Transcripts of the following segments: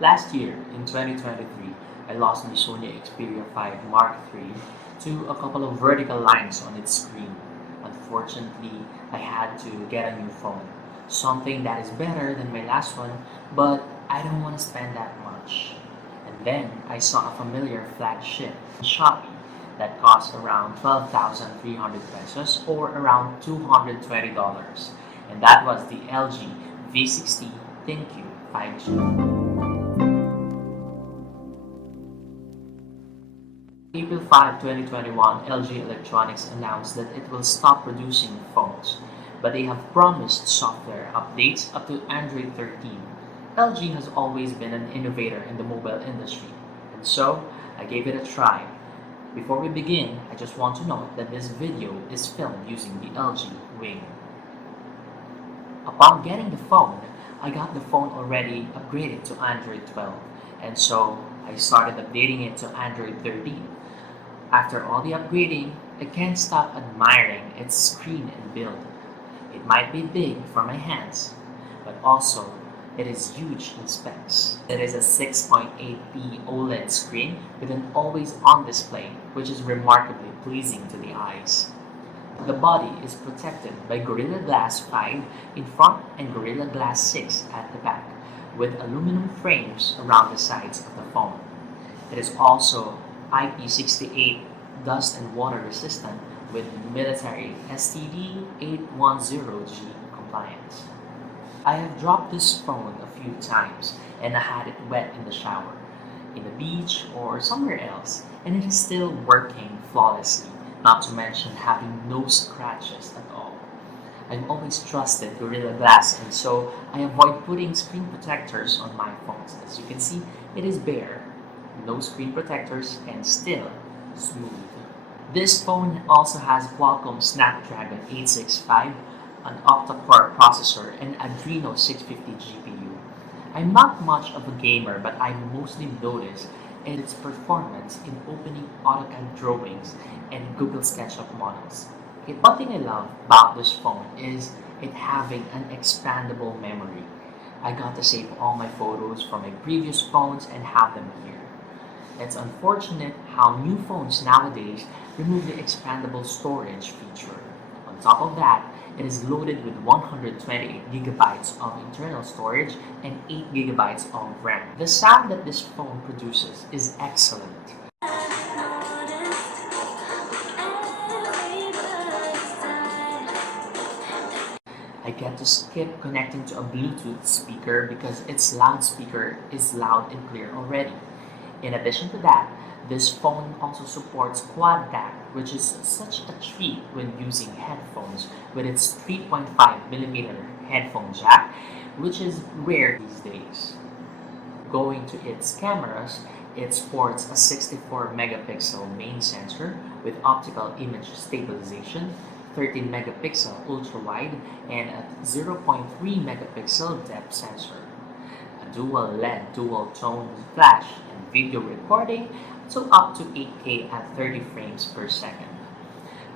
Last year, in 2023, I lost my Sony Xperia 5 Mark III to a couple of vertical lines on its screen. Unfortunately, I had to get a new phone. Something that is better than my last one, but I don't want to spend that much. And then I saw a familiar flagship on Shopee that cost around 12,300 pesos or around $220. And that was the LG V60 ThinQ 5G. April 5, 2021, LG Electronics announced that it will stop producing phones, but they have promised software updates up to Android 13. LG has always been an innovator in the mobile industry, and so I gave it a try. Before we begin, I just want to note that this video is filmed using the LG Wing. Upon getting the phone, I got the phone already upgraded to Android 12, and so I started updating it to Android 13. After all the upgrading, I can't stop admiring its screen and build. It might be big for my hands, but also it is huge in specs. It is a 6.8p OLED screen with an always-on display, which is remarkably pleasing to the eyes. The body is protected by Gorilla Glass 5 in front and Gorilla Glass 6 at the back, with aluminum frames around the sides of the phone. It is also IP68 dust and water resistant with military STD 810G compliance. I have dropped this phone a few times and I had it wet in the shower, in the beach or somewhere else, and it is still working flawlessly, not to mention having no scratches at all. I've always trusted Gorilla Glass, and so I avoid putting screen protectors on my phones. As you can see, it is bare, no screen protectors, and still smooth. This phone also has Qualcomm Snapdragon 865, an octa-core processor, and Adreno 650 GPU. I'm not much of a gamer, but I mostly notice its performance in opening AutoCAD drawings and Google SketchUp models. Okay, one thing I love about this phone is it having an expandable memory. I got to save all my photos from my previous phones and have them here. It's unfortunate how new phones nowadays remove the expandable storage feature. On top of that, it is loaded with 128 gigabytes of internal storage and 8 gigabytes of RAM. The sound that this phone produces is excellent. I get to skip connecting to a Bluetooth speaker because its loudspeaker is loud and clear already. In addition to that, this phone also supports quad DAC, which is such a treat when using headphones with its 3.5mm headphone jack, which is rare these days. Going to its cameras, it sports a 64 megapixel main sensor with optical image stabilization, 13 megapixel ultra-wide, and a 0.3 megapixel depth sensor. A dual LED dual-tone flash and video recording, so up to 8K at 30 frames per second.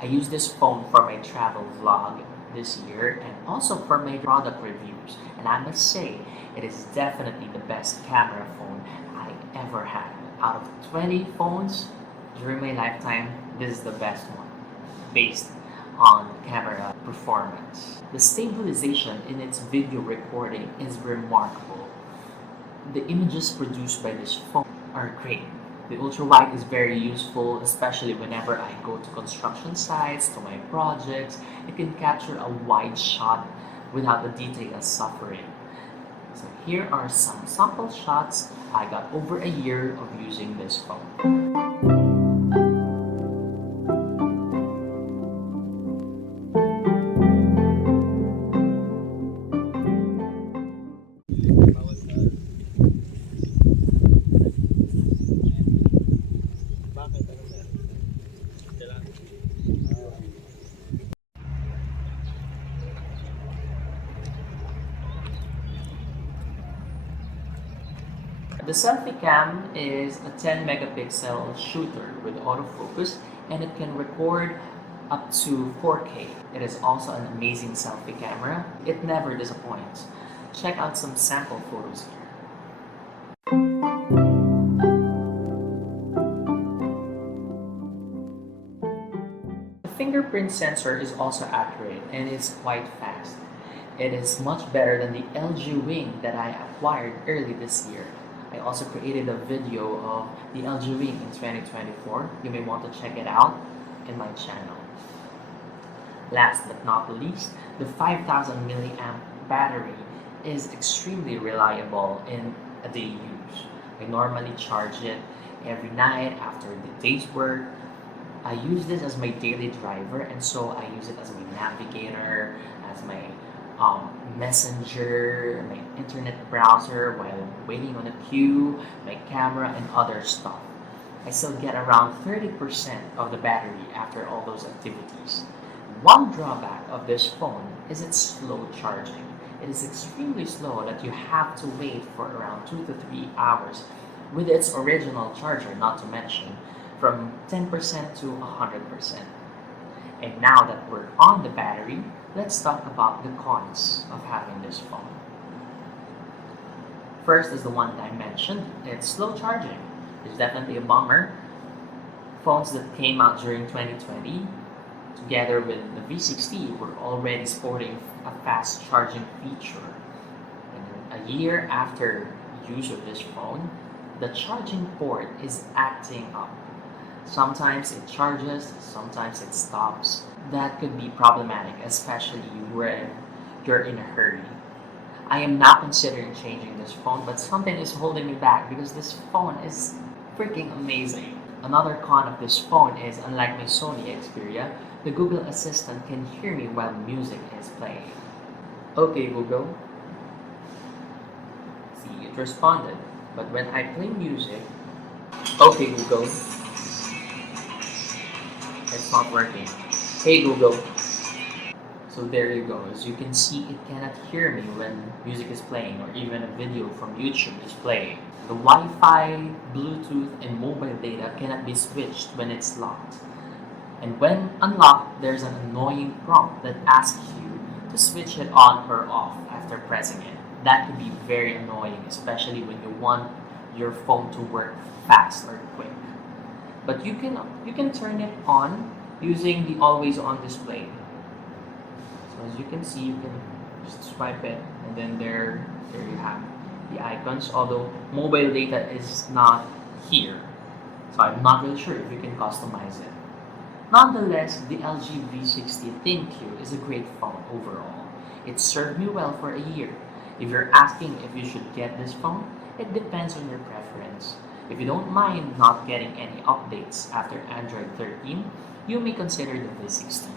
I use this phone for my travel vlog this year and also for my product reviews, and I must say it is definitely the best camera phone I ever had. Out of 20 phones during my lifetime, this is the best one based on camera performance. The stabilization in its video recording is remarkable. The images produced by this phone are great. The ultra-wide is very useful, especially whenever I go to construction sites, to my projects. It can capture a wide shot without the details suffering. So here are some sample shots I got over a year of using this phone. The selfie cam is a 10 megapixel shooter with autofocus, and it can record up to 4K. It is also an amazing selfie camera. It never disappoints. Check out some sample photos here. fingerprint sensor is also accurate and is quite fast. It is much better than the LG Wing that I acquired early this year. I also created a video of the LG Wing in 2024. You may want to check it out in my channel. Last but not least, the 5000 milliamp battery is extremely reliable in a day use. I normally charge it every night after the day's work. I use this as my daily driver, and so I use it as my navigator, as my messenger, my internet browser while waiting on a queue, my camera, and other stuff. I still get around 30% of the battery after all those activities. One drawback of this phone is its slow charging. It is extremely slow that you have to wait for around 2 to 3 hours with its original charger, not to mention from 10% to 100%. And now that we're on the battery, let's talk about the cons of having this phone. First is the one that I mentioned, it's slow charging. It's definitely a bummer. Phones that came out during 2020, together with the V60, were already sporting a fast charging feature. And a year after use of this phone, the charging port is acting up. Sometimes it charges, sometimes it stops. That could be problematic, especially when you're in a hurry. I am not considering changing this phone, but something is holding me back because this phone is freaking amazing. Another con of this phone is, unlike my Sony Xperia, the Google Assistant can hear me while music is playing. Okay, Google. See, it responded. But when I play music, okay, Google. It's not working. Hey, Google. So there you go. As you can see, it cannot hear me when music is playing or even a video from YouTube is playing. The Wi-Fi, Bluetooth, and mobile data cannot be switched when it's locked. And when unlocked, there's an annoying prompt that asks you to switch it on or off after pressing it. That can be very annoying, especially when you want your phone to work fast or quick. But you can turn it on using the always on display. So as you can see, you can just swipe it, and then there you have the icons. Although mobile data is not here, so I'm not really sure if you can customize it. Nonetheless, the LG V60 ThinQ is a great phone overall. It served me well for a year. If you're asking if you should get this phone, it depends on your preference. If you don't mind not getting any updates after Android 13, you may consider the V60.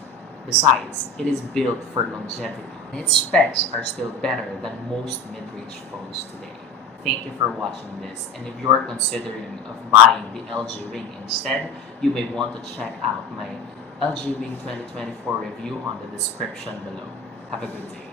Besides, it is built for longevity, and its specs are still better than most mid-range phones today. Thank you for watching this, and if you're considering of buying the LG Wing instead, you may want to check out my LG Wing 2024 review on the description below. Have a good day.